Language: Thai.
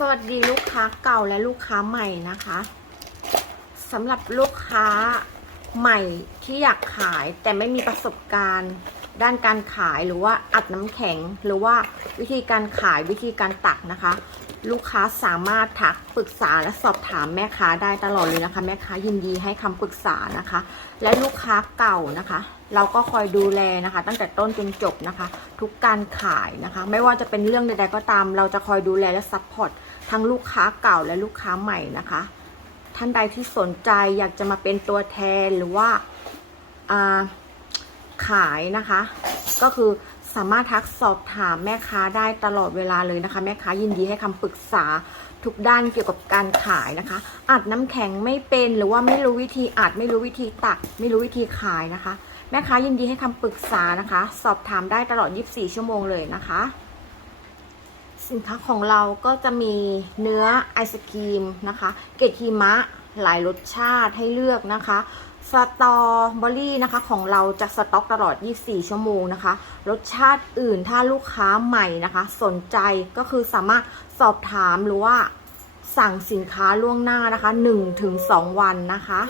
สวัสดีลูกค้าเก่าและลูกค้าใหม่นะคะสำหรับลูกค้าใหม่ที่อยากขายแต่ไม่มีประสบการณ์ ด้านการขายหรือว่าอัดน้ำแข็ง หรือว่าวิธีการขายวิธีการตักนะคะ ลูกค้าสามารถทักปรึกษาและสอบถามแม่ค้าได้ตลอดเลยนะคะ แม่ค้ายินดีให้คำปรึกษานะคะ และลูกค้าเก่านะคะ เราก็คอยดูแลนะคะ ตั้งแต่ต้นจนจบนะคะ ทุกการขายนะคะ ไม่ว่าจะเป็นเรื่องใด ๆ ก็ตาม เราจะคอยดูแลและซัพพอร์ต ทั้งลูกค้าเก่าและลูกค้าใหม่นะคะ ท่านใดที่สนใจอยากจะมาเป็นตัวแทนหรือว่าาขายนะคะ ก็คือสามารถทักสอบถามแม่ค้าได้ตลอดเวลาเลยนะคะ แม่ค้ายินดีให้คำปรึกษาทุกด้านเกี่ยวกับการขายนะคะ อัดน้ำแข็งไม่เป็นหรือว่าไม่รู้วิธีอัดไม่รู้วิธีตัก ไม่รู้วิธีขายนะคะ แม่ค้ายินดีให้คำปรึกษานะคะ สอบถามได้ตลอด 24 ชั่วโมงเลยนะคะ สินค้าของเราก็จะมีเนื้อไอศครีมนะคะ เกล็ดหิมะหลายรสชาติให้เลือกนะคะ สตรอเบอรี่นะคะของเราจะสต็อกตลอด 24 ชั่วโมงนะคะ รสชาติอื่นถ้าลูกค้าใหม่นะคะ สนใจก็คือสามารถสอบถามหรือว่าสั่งสินค้าล่วงหน้านะคะ 1-2 วันนะคะ